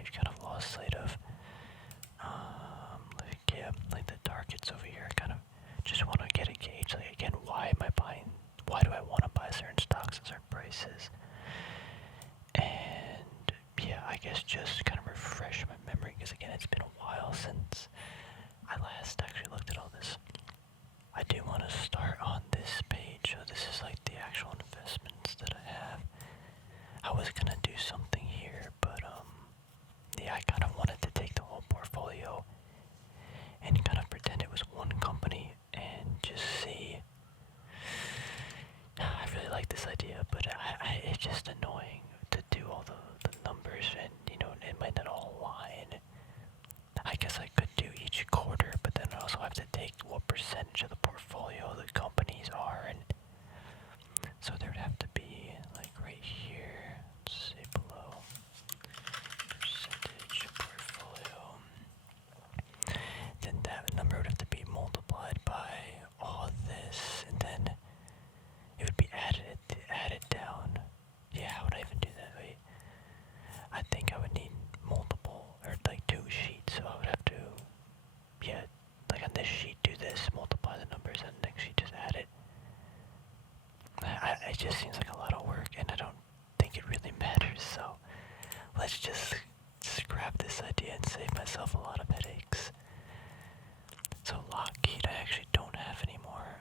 I kind of lost sight of. Yeah, like the targets over here. I kind of just want to get a gauge. Like again, why am I buying? Why do I want to buy certain stocks at certain prices? And yeah, I guess just kind of refresh my memory because again, it's been a while since I last actually looked at all this. I do want to start on this page. So this is like the actual investments that I have. I was gonna do something here, but yeah, I kind of wanted to take the whole portfolio and kind of pretend it was one company and just see. I really like this idea, but it's just annoying to do all the numbers and, it might not all align. I guess I could do each quarter, but then I also have to take what percentage of the portfolio the companies are, and so there would have to be, like right here, let's see below, percentage portfolio. Then that number would have to be multiplied by all of this, and then it would be added down. Yeah, how would I even do that? Wait, I think I would need multiple, or like two sheets, so I would have to, yeah, like on this sheet do this, multiply the numbers, and the next sheet just add it. It just seems like a lot of work, and I don't think it really matters, so let's just scrap this idea and save myself a lot of headaches. So Lockheed I actually don't have anymore.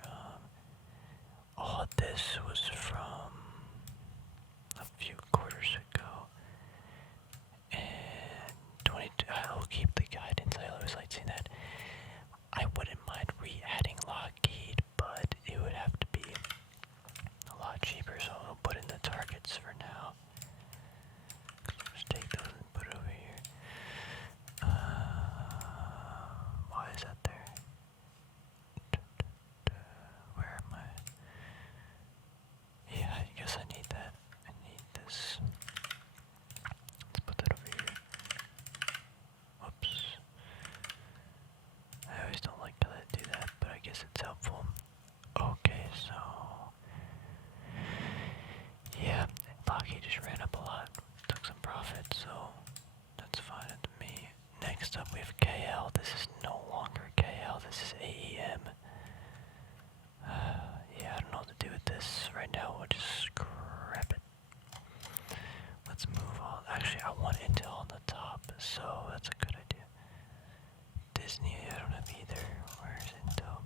All of this was from a few quarters ago. And 22, I'll keep the guidance. I always like seeing that. I wouldn't mind re-adding Lockheed, but it would have to be a lot cheaper, so I'll put in the targets for now. Let's take those and put it over here. Why is that there? Where am I? Yeah, I guess I need that. I need this. Let's put that over here. Whoops. I always don't like how I do that, but I guess it's helpful. Okay, so yeah, Lockheed just ran up a lot, took some profit, so that's fine with me. Next up we have KL. This is no longer KL, this is AEM. Yeah, I don't know what to do with this right now. We'll just scrap it. Let's move on. Actually, I want Intel on the top, so that's a good idea. Disney, I don't have either. Where's Intel?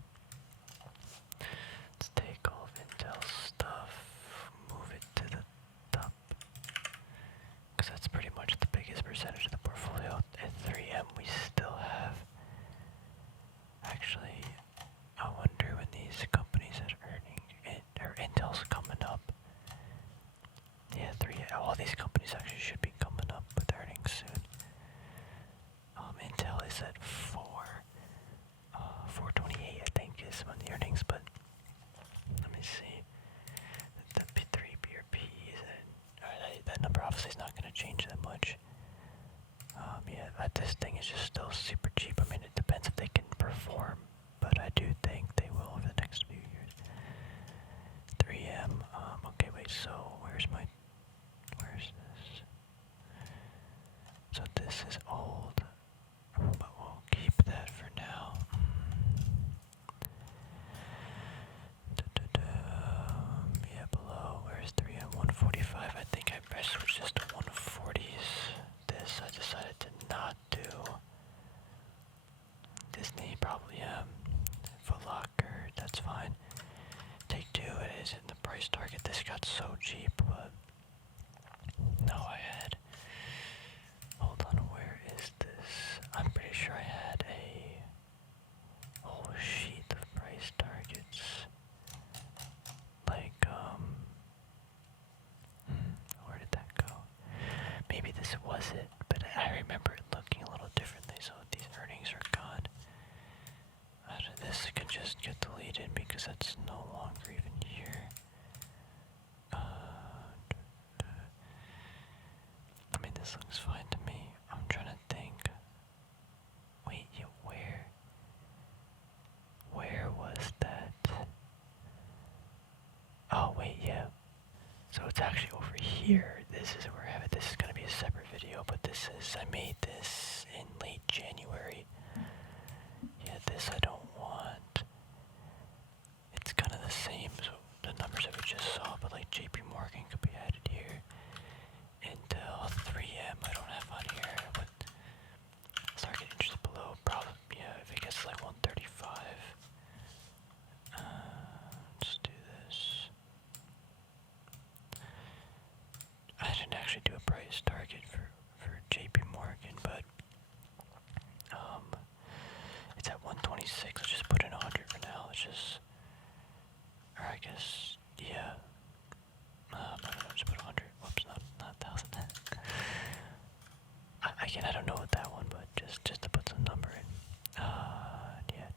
Let's take all of Intel's stuff, move it to the top, because that's pretty much the biggest percentage of the portfolio. At 3M, we still have. Actually, I wonder when these companies are earning, or Intel's coming up. Yeah, all these companies actually should be coming up with earnings soon. Intel is at 428, I think, is when the earnings, but let me see. The 3 BRPs, that number obviously is not going to change that much. Yeah, this thing is just still super cheap. I mean, it depends if they can perform, but I do think they will over the next few years. 3M, okay, wait, so where's this? So this is old, but we'll keep that for now. Yeah, below, where's 3M? 145, I think I best switch this to 140s. This I decided to not do. Disney, probably, Foot Locker, that's fine. Take Two, it is in the price target. This got so cheap, but no, I had. Hold on, where is this? I'm pretty sure I had a whole sheet of price targets. Like, where did that go? Maybe this was it, but I remember it looking a little differently, so these earnings are gone. This can just get deleted because it's no longer even here. I mean, this looks fine to me. I'm trying to think. Wait, yeah, where? Where was that? Oh, wait, yeah. So it's actually over here. This is where I have it. This is going to be a separate video, but this prices. I made this in late January. Yeah, this I don't want. It's kind of the same, so the numbers that we just saw, but like JP Morgan could be added here. Intel 3M I don't have on here, but target interest below, probably, yeah, if it gets like 135. Let's do this. I didn't actually do a price target for JP Morgan, but it's at 126. Let's just put in 100 for now. Let's just, or I guess, yeah. No, just put 100. Whoops, not 1,000. Again, I don't know what that one, but just to put some number in. Yeah.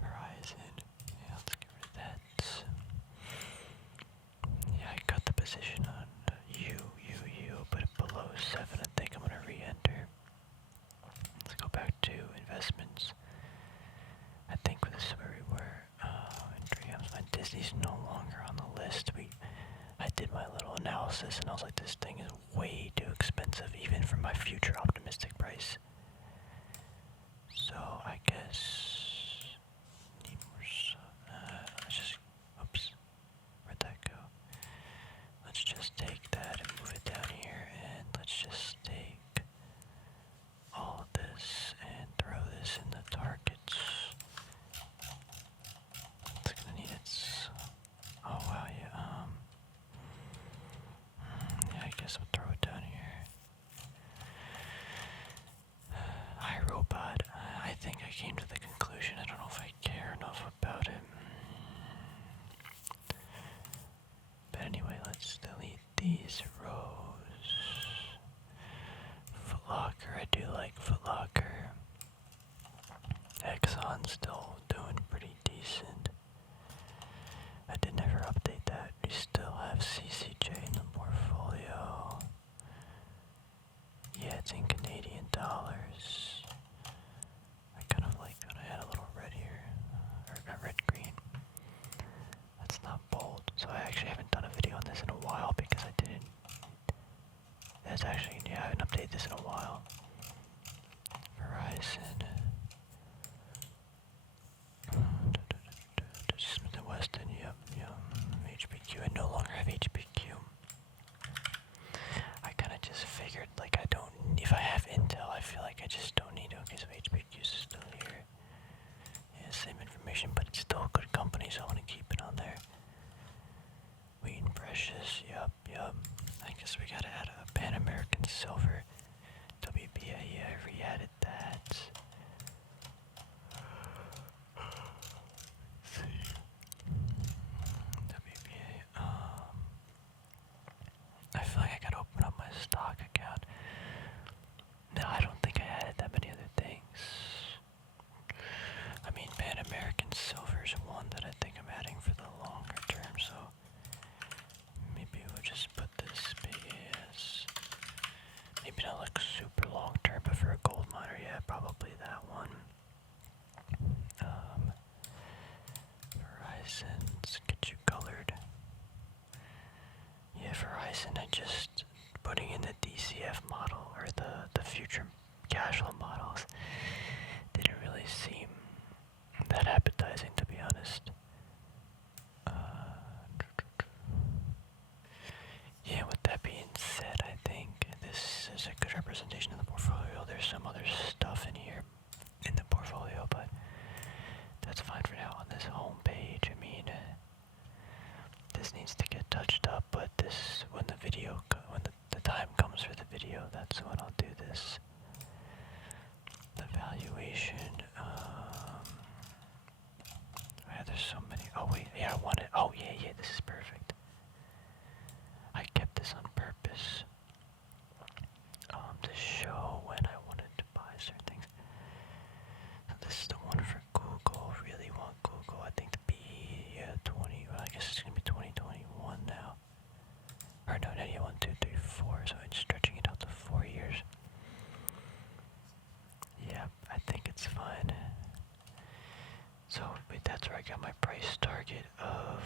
Horizon. Yeah, let's get rid of that. Yeah, I got the position on U, put it below 7. I think I'm gonna re-enter. Let's go back to investments. I think this is where we were. In dreams, my Disney's no longer on the list. I did my little analysis and I was like, this thing is way too expensive, even for my future optimistic price. So I guess need more. Let's just. Oops, where'd that go? Let's just take that and move it down here, and let's just take all of this and throw this in the targets. It's gonna need its. Oh wow, yeah. Yeah, I guess we'll throw it down here. iRobot. I think I came to the conclusion. I don't know if I care enough about it. But anyway, let's delete these rows. Foot Locker, I do like Foot Locker. Exxon's still doing pretty decent. I did never update that. We still have CCJ in the portfolio. Yeah, it's in Canadian dollars. I kind of like that I had a little red here. Or not red, green. That's not bold. So I actually haven't done a video on this in a while because I didn't. That's actually, yeah, I haven't updated this in a while. Verizon. Smith & Weston, yep. HPQ, I no longer have HPQ. I kind of just figured, like, I don't, if I have Intel, I feel like I just don't need it. Okay, so HPQ is still here. Yeah, same information, but it's still a good company, so I want to keep it on there. Wheaton Precious, yep. I guess we gotta add a Pan American Silver. WBA, yeah, I re-added that. WBA, I feel like I gotta open up my stock account. No, I don't think I added that many other things. I mean, Pan American Silver is one that I think I'm adding for the longer term, so maybe we'll just put this BAS. Maybe not like super long term, but for a gold miner, yeah, probably that one. Verizon's get you colored. Yeah, Verizon, I just putting in the DCF model or the future cash flow models didn't really seem that appetizing, to be honest. Yeah, with that being said, I think this is a good representation of the portfolio. There's some other stuff in here in the portfolio, but that's fine for now. On this home page, I mean, this needs to get touched up, but this, when the video, when the time comes for the video, that's when I'll do this. The valuation, yeah, there's so many. Oh wait, yeah, I want it. Oh yeah, this is perfect. I kept this on purpose, to show when I wanted to buy certain things. So this is the one for Google. Really want Google. I think the B20. Well, I guess it's gonna be 2021 now. Or no, not yet. 1, 2, 3, 4. So it's stretching it out to 4 years. Yeah, I think it's fine. So wait, that's where I got my price target of.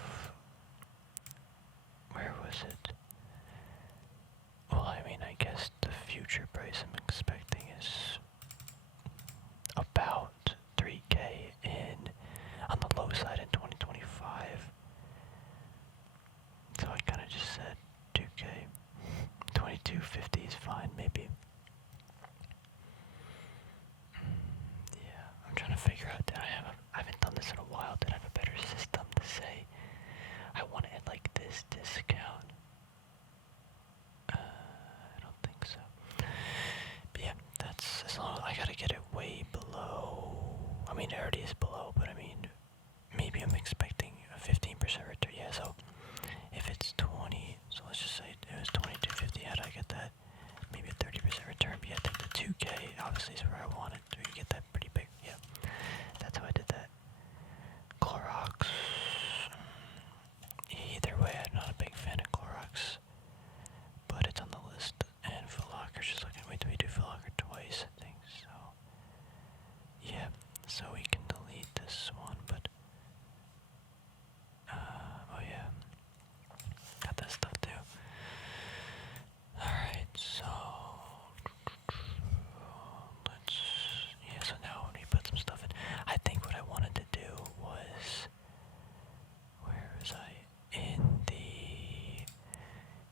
Where was it? Well, I mean, I guess fine, maybe. Yeah, I'm trying to figure out, I haven't done this in a while, did I have a better system to say, I want it like this discount? I don't think so. But yeah, that's, as long as I gotta get it way below, I mean it already is below, but I mean, maybe I'm expecting a 15% return, yeah, so if it's 20, so let's just say it was 22.50, how do I get that? Maybe a 30% return, but yeah, I think the 2K obviously is where I want it, so you get that pretty big, yeah, that's how I did that. Clorox, either way, I'm not a big fan of Clorox, but it's on the list, and Foot Locker's just looking, wait, do we do Foot Locker twice, I think so. Yeah, so we can delete this one, but, oh yeah, got that stuff too. Alright, so, let's, yeah, so now when we put some stuff in, I think what I wanted to do was, where was I? In the,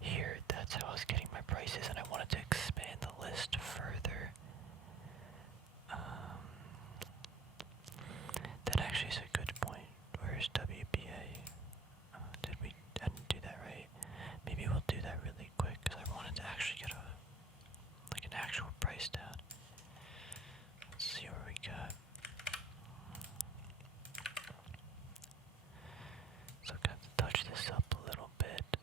here, that's how I was getting my prices, and I wanted to expand the list further. That actually is a good point. Where's WBA? I didn't do that right. Maybe we'll do that really quick, because I wanted to actually get like an actual price down. Let's see what we got. So I'm gonna have to touch this up a little bit.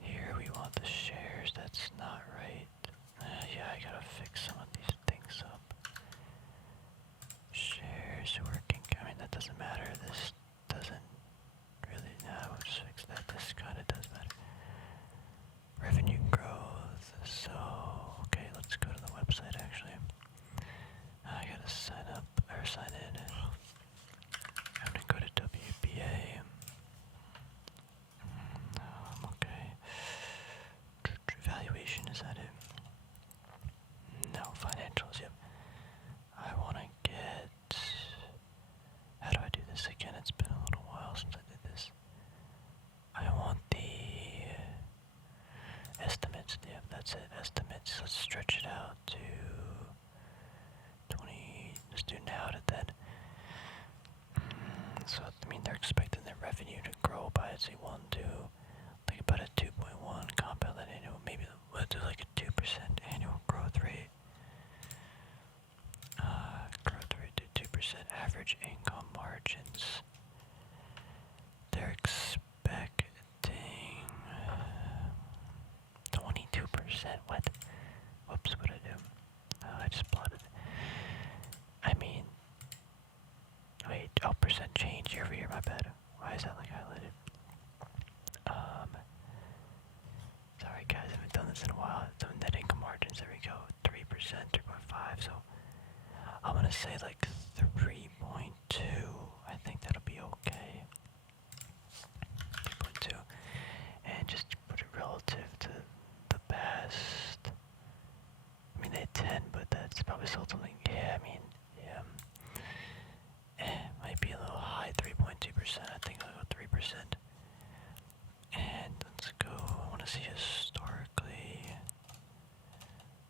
Here we want the shares, that's not right. Yeah, I gotta fix some of these things up. Shares working, I mean that doesn't matter, this doesn't really, we'll just fix that, this kinda does matter. Revenue growth, so, okay, let's go to the website actually. I gotta sign up, or sign in. I'm gonna go to WBA. Okay. Valuation, is that it? No, financials, yep. I wanna get, how do I do this again? It's been a little while since I did this. I want the estimates, yeah, that's it, estimates. Let's stretch it out to 20, let's do now to then. So, I mean, they're expecting their revenue to grow by, let's say, 1, 2, like about a 2.1 compounded annual, maybe we'll do like a 2% annual growth rate. Growth rate to 2% average income margins. They're expecting 22%. What? Whoops, what did I do? I just plotted. I mean, wait, percent change year over year, my bad. Why is that like highlighted? Sorry guys, I haven't done this in a while. So net income margins, there we go, 3%, 3.5, so I'm gonna say like 3.2. I think that'll be okay. 3.2. And just put it relative to the past. I mean, they had 10, but that's probably still something. Yeah, I mean, yeah. Might be a little high, 3.2%. I think I'll go 3%. And let's go, I want to see historically.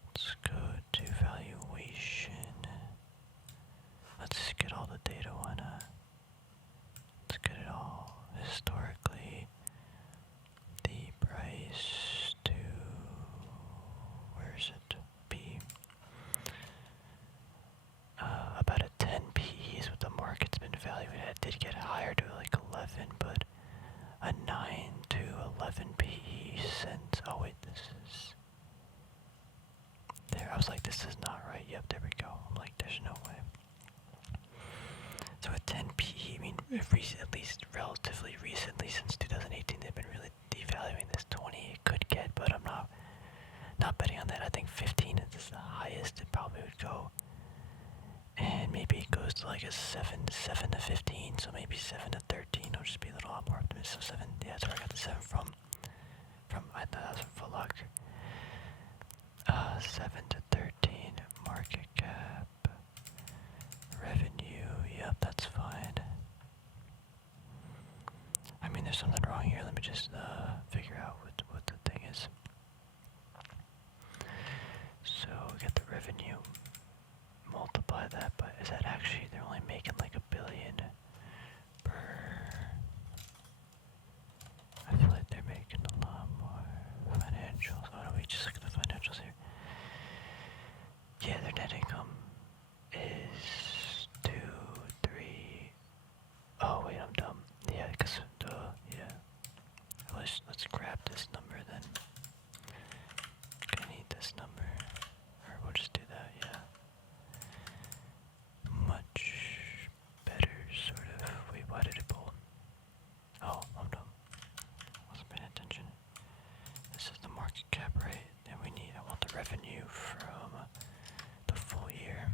Let's go to valuation. Let's get all the data, why not? Let's get it all historically. The price to, where is it? P. About a 10 PE is what the market's been valued at. It did get higher to like 11, but a 9 to 11 PE since, oh wait, this is, there, I was like, this is not right. Yep, there we go. I'm like, there's no way. So a 10 PE, I mean, at least relatively recently, since 2018, they've been really devaluing this. 20 it could get, but I'm not betting on that. I think 15 is the highest it probably would go. And maybe it goes to like a 7 to 15, so maybe 7 to 13. I'll just be a little more optimistic. So 7, yeah, that's where I got the 7 from. I thought that was from Foot Locker. 7 to 13 market cap. Revenue, yep, that's fine. I mean, there's something wrong here. Let me just figure out what the market cap, right? And I want the revenue from the full year.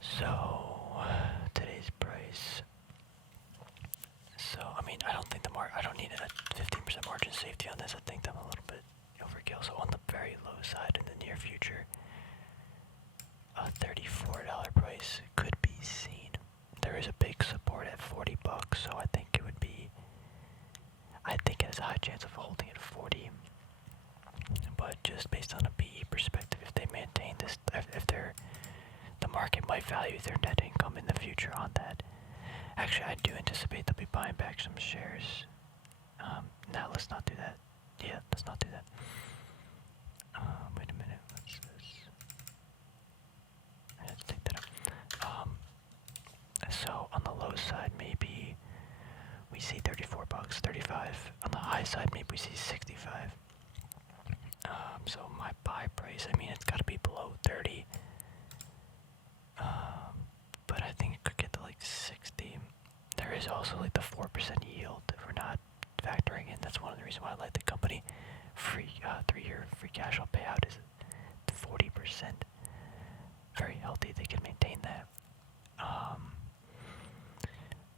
So, today's price. So, I mean, I don't think I don't need a 15% margin safety on this. I think I'm a little bit overkill. So on the very low side in the near future, a $34 price could be seen. There is a big support at $40, so I think it would be. I think it has a high chance of holding at 40. But just based on a PE perspective, if they maintain this, if they're, the market might value their net income in the future on that. Actually, I do anticipate they'll be buying back some shares. Now let's not do that. Yeah, let's not do that. Wait a minute. What's this? Let's take that up. So on the low side, maybe we see $34, 35. On the high side, maybe we see 65. So my buy price, I mean, it's got to be below 30. But I think it could get to like 60. There is also like the 4% yield if we're not factoring in. That's one of the reasons why I like the company. 3-year free cash flow payout is 40%. Very healthy. They can maintain that.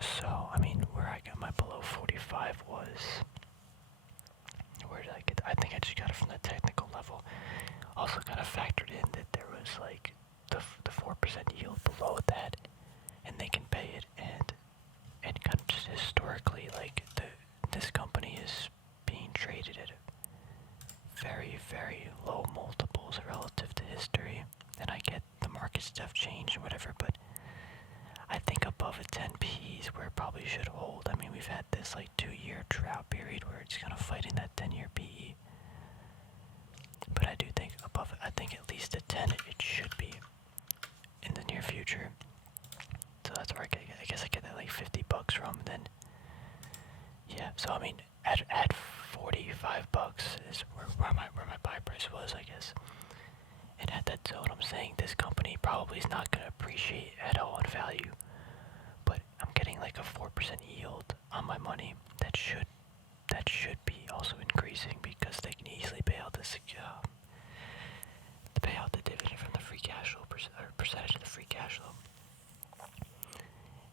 So I mean, where I got my below 45 was. Where did I get? I think I just got it from the technical level. Also, kind of factored in that there was like the 4% yield below that, and they can pay it, and kind of just historically, like this company is being traded at very, very low multiples relative to history. And I get the market stuff changed or whatever, but I think above a 10 P's where it probably should hold. I mean, we've had this like 2-year drought period where it's kind of fighting that 10-year PE. But I do think above, I think at least a 10 it should be in the near future. So that's where I guess I get that like $50 from. And then, yeah. So I mean, at $45 is where my buy price was, I guess. And at that zone, I'm saying this company probably is not going to appreciate at all in value. But I'm getting like a 4% yield on my money. That should be also increasing because they can easily pay out the dividend from the free cash flow or percentage of the free cash flow.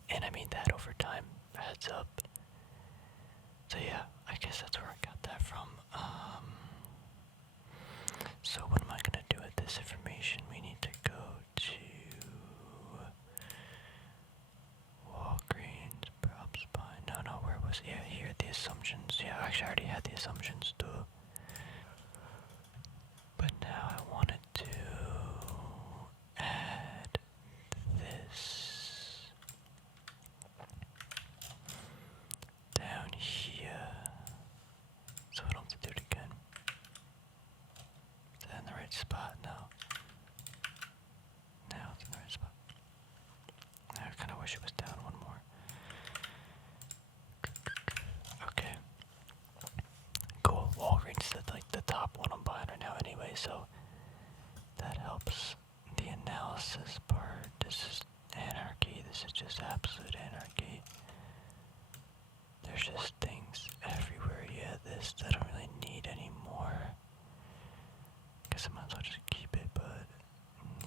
And I mean that over time adds up. So yeah, I guess that's where I got that from. So what am I gonna do with this information? We need to go to Walgreens, props buy. No, where was it? Yeah, here the assumptions. Yeah, actually I already had the assumptions too. But now I wanted to add this down here. So I don't have to do it again. Is that in the right spot? No. Now it's in the right spot. I kind of wish it was down one more. Okay. Cool. Walgreens is like the top one I'm buying right now anyway, so that helps the analysis part. This is anarchy. This is just absolute anarchy. There's just things everywhere. Yeah, this I don't really need anymore. Guess I might as well just keep it, but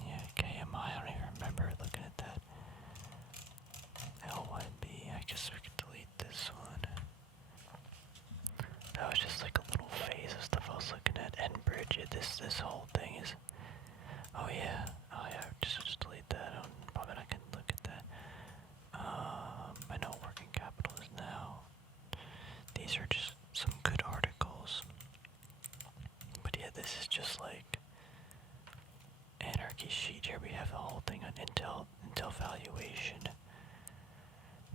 yeah, KMI, I don't even remember looking at that. LYB, I guess we could delete this one. That was just like a little phase of stuff I was looking at. Enbridge, this whole thing is. Oh yeah, just delete that. I'm probably not gonna look at that. I know working capital is now. These are just some good articles. But yeah, this is just like anarchy sheet. Here we have the whole thing on Intel valuation.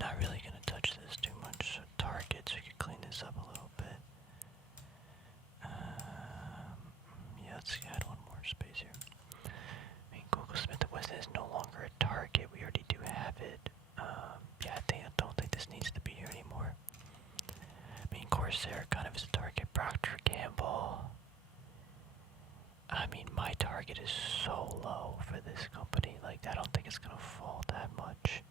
Not really gonna touch this too much. So targets, we could clean this up a little bit. Yeah, let's add one more space here. I mean, Google Smith & Wesson is no longer a target. We already do have it. Yeah, I don't think this needs to be here anymore. I mean, Corsair kind of is a target. Procter & Gamble. I mean, my target is so low for this company. Like, I don't think it's gonna fall that much.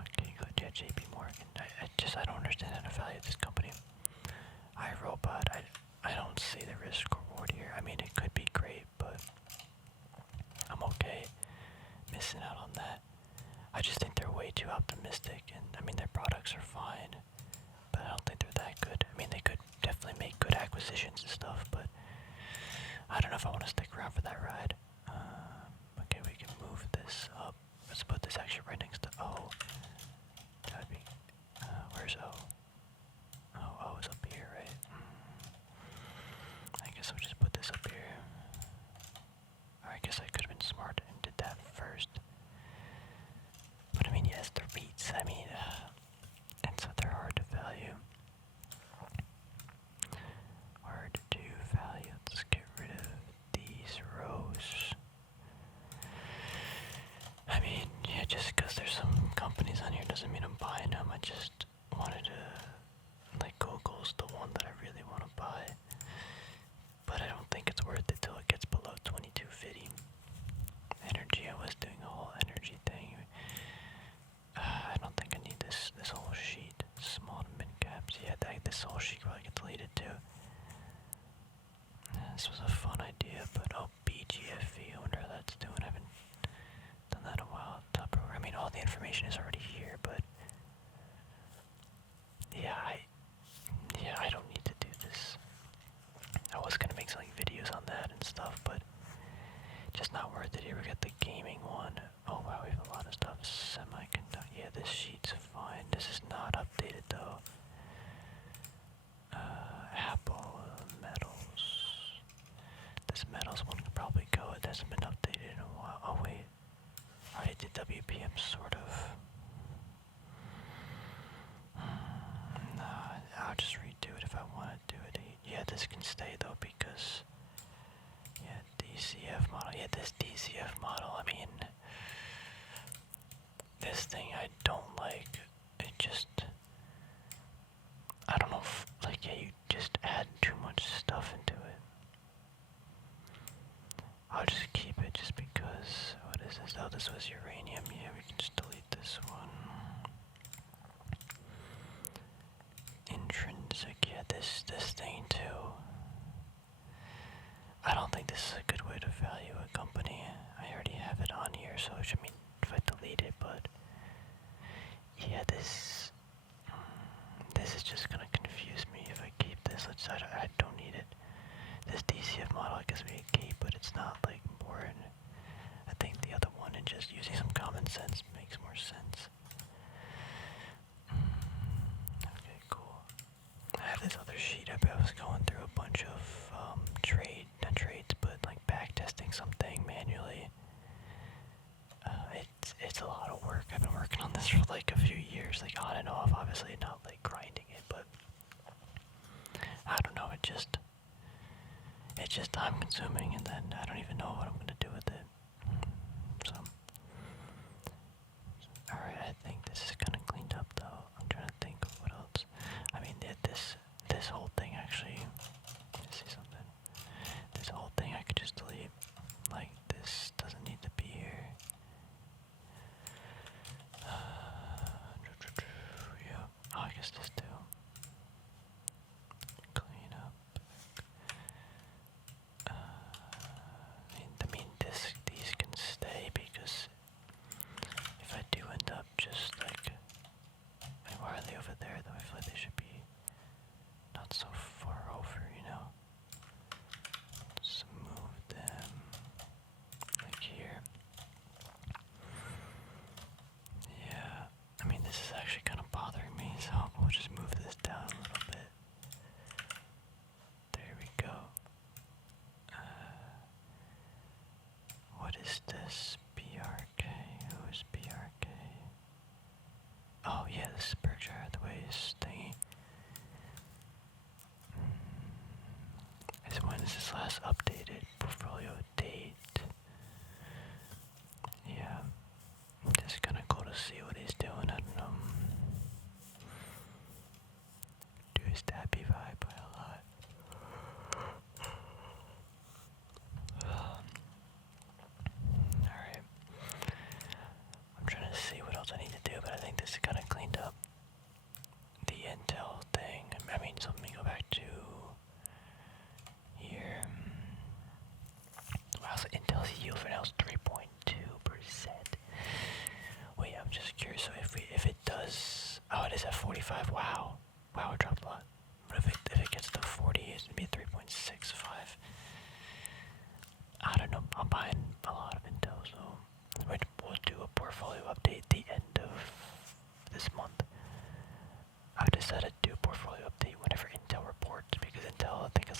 Okay, good. Yeah, JP Morgan. I don't understand how to value this company. positions and stuff, but I don't know if I want to stick around for that ride. Okay, we can move this up. Let's put this actually right next to O. That'd be, where's O? Oh, O is up here, right? I guess I'll just put this up here. Or I guess I could have been smart and did that first. But I mean, yes, the REITs, I mean, and so they're hard to value. Hard to value. Let's get rid of these rows. I mean, yeah, just because there's some companies on here doesn't mean I'm buying them. I just wanted to, like, Google's the one that I really want to buy. But I don't think it's worth it till it gets below 2250. Energy, I was doing a whole energy thing. I don't think I need this whole sheet. Small to mid caps. Yeah, this whole sheet probably get deleted too. This was a fun idea, but oh, BGFV, I wonder how that's doing. I haven't done that in a while. Top row. I mean, all the information is already here, but yeah, I don't need to do this. I was gonna make some videos on that and stuff, but just not worth it. Here we got the gaming one. Oh wow, we have a lot of stuff. Semiconductor. Yeah, this sheet's fine. This is not updated though. Apple metals. This metals one could probably go. It hasn't been updated in a while. Oh wait, I already did WPM sort of. Nah, I'll just redo it if I want to do it. Yeah, this can stay though because yeah, DCF model. Yeah, this DCF model. I mean, this thing I don't like. It just, I don't know. Like, yeah, you just add too much stuff into it. I'll just keep it just because. What is this? Oh, this was uranium. Yeah, we can just delete this one. Intrinsic. Yeah, this thing too. I don't think this is a good way to value a company. I already have it on here, so I mean, if I delete it, but yeah, this is just gonna confuse me if I keep this. I don't need it. This DCF model I guess we can keep, but it's not like important. I think the other one and just using some common sense makes more sense. Okay, cool. I have this other sheet up. I was going through a bunch of not trades, but like back testing something manually. It's a lot of work. I've been working on this for like a few years, like on and off. Obviously, not like grinding it, but I don't know. It's just time consuming, and then I don't even know what I'm gonna do with it. So, all right. I think this is kind of cleaned up, though. I'm trying to think of what else. I mean, this whole thing actually. Let's see something. This whole thing I could just delete. Like, this doesn't need to be here. Yeah. Oh, I guess this too. Clean up. I mean, these can stay because if I do end up just like, why are they over there though? I feel like they should be not so far over, you know. Let's move them like here. Yeah, I mean, this is actually kind of bothering me, so we'll just move this down a little bit. There we go. What is this? BRK? Who is BRK? Oh yeah, this is Berkshire Hathaway's thingy. When is this last updated? Portfolio date. Yeah. Just kinda cool to see what he's doing. I don't know. Do his Dappy vibe by a lot. Alright. I'm trying to see what else I need to do, but I think this kinda cleaned up the Intel thing. I mean, so let me go back to here. Wow, so Intel's yield for now is 3.2%. Wait, I'm just curious.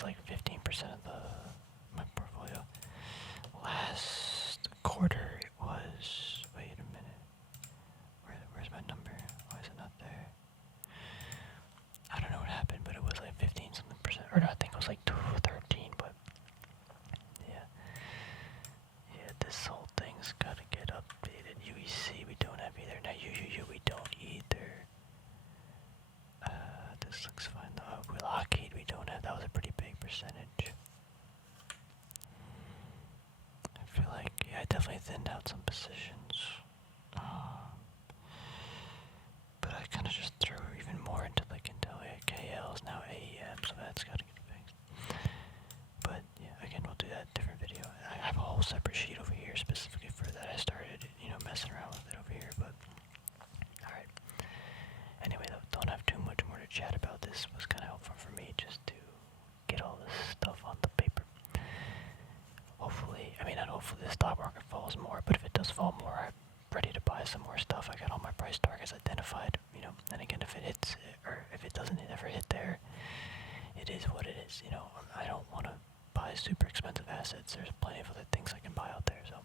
was like 15% of my portfolio. Last quarter it was, wait a minute, where's my number? Why is it not there? I don't know what happened, but it was like 15 something percent, or no, I think it was like 13, but yeah. Yeah, this whole thing's gotta get updated. UEC we don't have either. Now UUU we don't either. This looks fine though. Lockheed we don't have. That was a pretty big percentage. I feel like, yeah, I definitely thinned out some positions. But I kind of just threw even more into like Intel KLs, now AEM, so that's gotta get fixed. But yeah, again, we'll do that in a different video. I have a whole separate sheet over here specifically for that. I started, messing around with it over here, but alright. Anyway, though, don't have too much more to chat about. This was kind of helpful for me just to get all this stuff on the paper. Hopefully, I mean, not hopefully the stock market falls more, but if it does fall more, I'm ready to buy some more stuff. I got all my price targets identified, and again, if it hits, or if it doesn't ever hit there, it is what it is, I don't want to buy super expensive assets. There's plenty of other things I can buy out there, so